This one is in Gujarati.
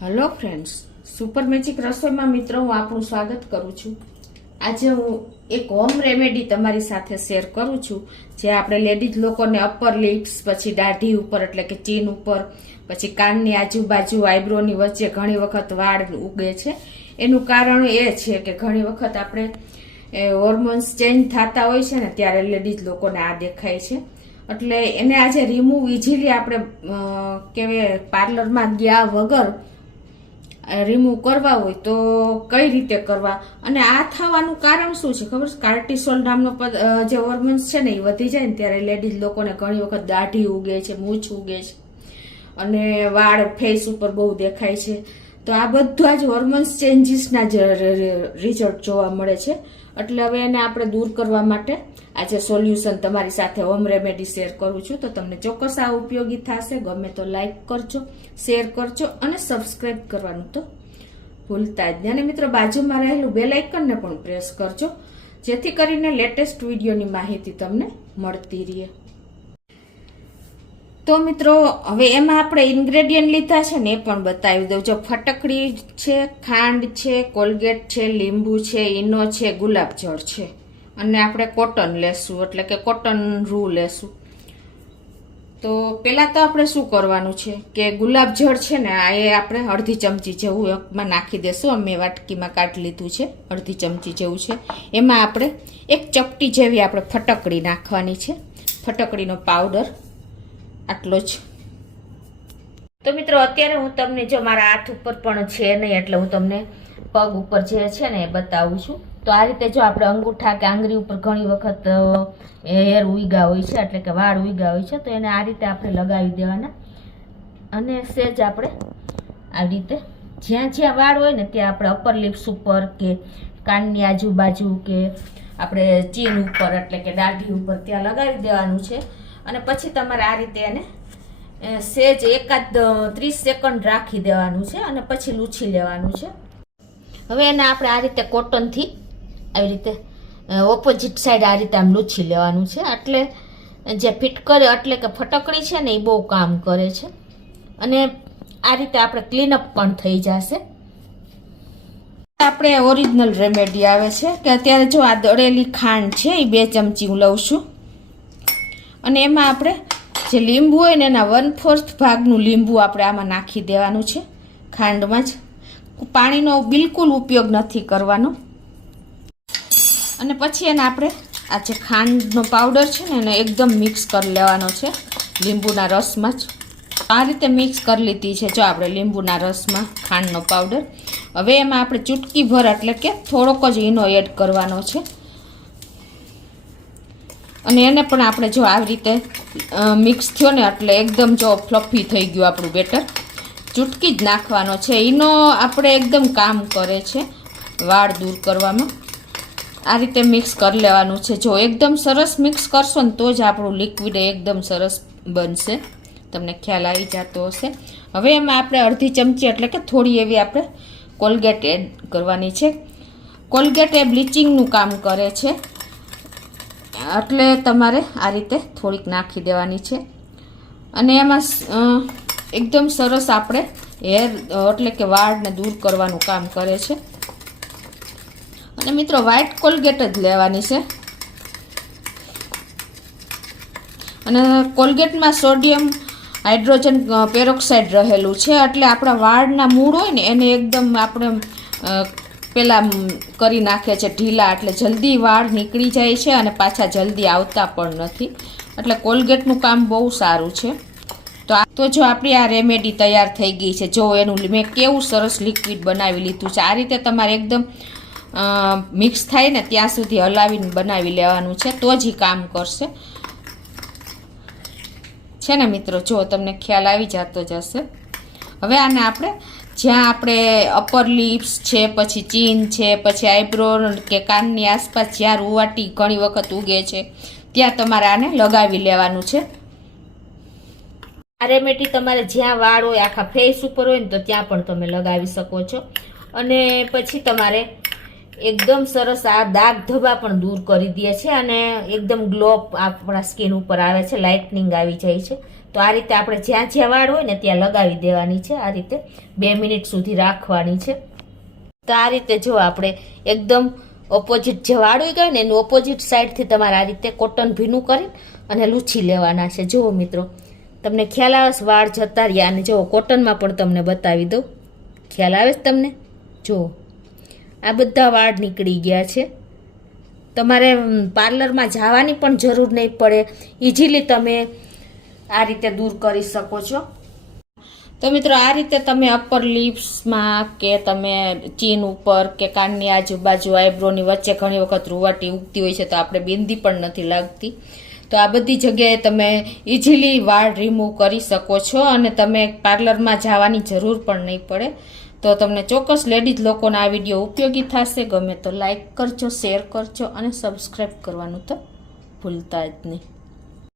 હેલો ફ્રેન્ડ્સ, સુપર મેજિક રસોઈમાં મિત્રો હું આપનું સ્વાગત કરું છું। આજે હું એક હોમ રેમેડી તમારી સાથે શેર કરું છું, જે આપણે લેડીઝ લોકોને અપર લિપ્સ, પછી દાઢી ઉપર એટલે કે ચીન ઉપર, પછી કાનની આજુબાજુ, આઈબ્રોની વચ્ચે ઘણી વખત વાળ ઉગે છે। એનું કારણ એ છે કે ઘણી વખત આપણે હોર્મોન્સ ચેન્જ થતા હોય છે ને, ત્યારે લેડીઝ લોકોને આ દેખાય છે। એટલે એને આજે રિમૂવ ઇઝીલી આપણે કેવાય પાર્લરમાં ગયા વગર રિમૂવ કરવા હોય તો કઈ રીતે કરવા, અને આ થવાનું કારણ શું છે ખબર છે? કાર્ટિસોલ નામનો જે હોર્મોન્સ છે ને એ વધી જાય ને ત્યારે લેડીઝ લોકોને ઘણી વખત દાઢી ઉગે છે, મૂછ ઉગે છે અને વાળ ફેસ ઉપર બહુ દેખાય છે। તો આ બધા જ હોર્મોન્સ ચેન્જીસના જ રિઝલ્ટ જોવા મળે છે। એટલે હવે એને આપણે દૂર કરવા માટે આજે સોલ્યુશન તમારી સાથે હોમ રેમેડી શેર કરું છું। તો તમને ચોક્કસ આ ઉપયોગી થશે। ગમે તો લાઈક કરજો, શેર કરજો અને સબસ્ક્રાઇબ કરવાનું તો ભૂલતા જ નહીં। અને મિત્રો બાજુમાં રહેલું બેલ આઇકનને પણ પ્રેસ કરજો, જેથી કરીને લેટેસ્ટ વિડીયોની માહિતી તમને મળતી રહે। તો મિત્રો હવે એમાં આપણે ઇન્ગ્રેડિયન્ટ લીધા છે ને એ પણ બતાવી દઉં। જો ફટકડી છે, ખાંડ છે, કોલગેટ છે, લીંબુ છે, ઈનો છે, ગુલાબજળ છે અને આપણે કોટન લેશું, એટલે કે કોટન રૂ લેશું। તો પહેલા તો આપણે શું કરવાનું છે કે ગુલાબજળ છે ને એ આપણે અડધી ચમચી જેવું એમાં નાખી દેશું। અમે વાટકીમાં કાઢી લીધું છે, અડધી ચમચી જેવું છે। એમાં આપણે એક ચપટી જેવી આપણે ફટકડી નાખવાની છે, ફટકડીનો પાવડર આટલો જ। તો મિત્રો અત્યારે હું તમને, જો મારા હાથ ઉપર પણ છે નહીં એટલે હું તમને પગ ઉપર જે છે ને એ બતાવું છું। તો આ રીતે જો આપણે અંગૂઠા કે આંગળી ઉપર ઘણી વખત હેર ઉગ્યા હોય છે, એટલે કે વાળ ઉગ્યા હોય છે, તો એને આ રીતે આપણે લગાવી દેવાના અને સેજ આપણે આવી રીતે જ્યાં જ્યાં વાળ હોય ને ત્યાં આપણે અપર લિપ્સ ઉપર કે કાનની આજુબાજુ કે આપણે ચીન ઉપર એટલે કે દાઢી ઉપર ત્યાં લગાવી દેવાનું છે। અને પછી તમારે આ રીતે એને સેજ એકાદ 30 સેકન્ડ રાખી દેવાનું છે અને પછી લૂછી લેવાનું છે। હવે એને આપણે આ રીતે કોટનથી આવી રીતે ઓપોઝિટ સાઈડ આ રીતે આમ લૂછી લેવાનું છે। એટલે જે ફિટ કરે એટલે કે ફટકડી છે ને એ બહુ કામ કરે છે અને આ રીતે આપણે ક્લીનઅપ પણ થઈ જશે। આપણે ઓરિજિનલ રેમેડી આવે છે કે અત્યારે જો આ દળેલી ખાંડ છે એ 2 ચમચી હું લઉં છું અને એમાં આપણે જે લીંબુ હોય ને એના 1/4 ભાગનું લીંબુ આપણે આમાં નાખી દેવાનું છે ખાંડમાં જ। પાણીનો બિલકુલ ઉપયોગ નથી કરવાનો। અને પછી એને આપણે આ જે ખાંડનો પાવડર છે ને એને એકદમ મિક્સ કરી લેવાનો છે લીંબુના રસમાં જ। આ રીતે મિક્સ કરી લીધી છે જો આપણે લીંબુના રસમાં ખાંડનો પાવડર। હવે એમાં આપણે ચૂટકી ભર એટલે કે થોડોક જ ઈનો એડ કરવાનો છે અને એને પણ આપણે જો આવી રીતે મિક્સ થયો ને એટલે એકદમ જો ફ્લફી થઈ ગયું આપણું બેટર। ચૂટકી જ નાખવાનો છે। ઈનો આપણે એકદમ કામ કરે છે વાળ દૂર કરવામાં। આ રીતે મિક્સ કરી લેવાનું છે। જો એકદમ સરસ મિક્સ કરશો ને તો જ આપણું લિક્વિડ એકદમ સરસ બનશે, તમને ખ્યાલ આવી જતો હશે। હવે એમાં આપણે અડધી ચમચી એટલે કે થોડી એવી આપણે કોલગેટ એડ કરવાની છે। કોલગેટ એ બ્લીચિંગનું કામ કરે છે, એટલે તમારે આ રીતે થોડીક નાખી દેવાની છે અને એમાં એકદમ સરસ આપણે હેર એટલે કે વાળને દૂર કરવાનું કામ કરે છે। અને મિત્રો વ્હાઇટ કોલગેટ જ લેવાની છે અને કોલગેટમાં સોડિયમ હાઇડ્રોજન પેરોક્સાઇડ રહેલું છે, એટલે આપણા વાળના મૂળ હોય ને એને એકદમ આપણે પેલા કરી નાખે છે ઢીલા, એટલે જલ્દી વાળ નીકળી જાય છે અને પાછા જલ્દી આવતા પણ નથી। એટલે કોલગેટનું કામ બહુ સારું છે। તો જો આપણી આ રેમેડી તૈયાર થઈ ગઈ છે। જો એનું મેં કેવું સરસ લિક્વિડ બનાવી લીધું છે। આ રીતે તમારે એકદમ મિક્સ થાય ને ત્યાં સુધી હલાવીને બનાવી લેવાનું છે, તો જ કામ કરશે છે ને મિત્રો। જો તમને ખ્યાલ આવી જતો જ હશે। હવે આને આપણે જ્યાં આપણે અપર લિપ્સ છે, પછી ચીન છે, પછી આઈબ્રો કે કાનની આસપાસ જ્યાં રૂવાટી ઘણી વખત ઉગે છે ત્યાં તમારે આને લગાવી લેવાનું છે। આ રેમેડી તમારે જ્યાં વાળ હોય આખા ફેસ ઉપર હોય ને તો ત્યાં પણ તમે લગાવી શકો છો અને પછી તમારે એકદમ સરસ આ દાગ ધબ્બા પણ દૂર કરી દે છે અને એકદમ ગ્લો આપણા સ્કિન ઉપર આવે છે, લાઇટનિંગ આવી જાય છે। તો આ રીતે આપણે જ્યાં જ્યાં વાળ હોય ને ત્યાં લગાવી દેવાની છે. આ રીતે 2 મિનિટ સુધી રાખવાની છે. તો આ રીતે જો આપણે એકદમ ઓપોઝિટ જે વાળ હોય ગયો ને એનું ઓપોઝિટ સાઈડથી તમારે આ રીતે કોટન ભીનું કરી અને લૂછી લેવાના છે. જુઓ મિત્રો, તમને ખ્યાલ આવે વાળ જતા રહ્યા. અને જુઓ કોટનમાં પણ તમને બતાવી દઉં, ખ્યાલ આવે છે તમને? જુઓ આ બધા વાળ નીકળી ગયા છે. તમારે પાર્લરમાં જવાની પણ જરૂર નહીં પડે, ઇઝીલી તમે આ રીતે દૂર કરી શકો છો. તો મિત્રો આ રીતે તમે અપર લિપ્સમાં કે તમે ચીન ઉપર કે કાનની આજુબાજુ આઈબ્રોની વચ્ચે ઘણી વખત રૂવાટી ઉગતી હોય છે તો આપણે બિંદી પણ નથી લાગતી. તો આ બધી જગ્યાએ તમે ઇઝીલી વાળ રિમૂવ કરી શકો છો અને તમે પાર્લરમાં જવાની જરૂર પણ નહીં પડે. તો તમને ચોક્કસ લેડીઝ લોકોને આ વિડીયો ઉપયોગી થશે. ગમે તો લાઈક કરજો, શેર કરજો અને સબસ્ક્રાઈબ કરવાનું તો ભૂલતા જ નહીં.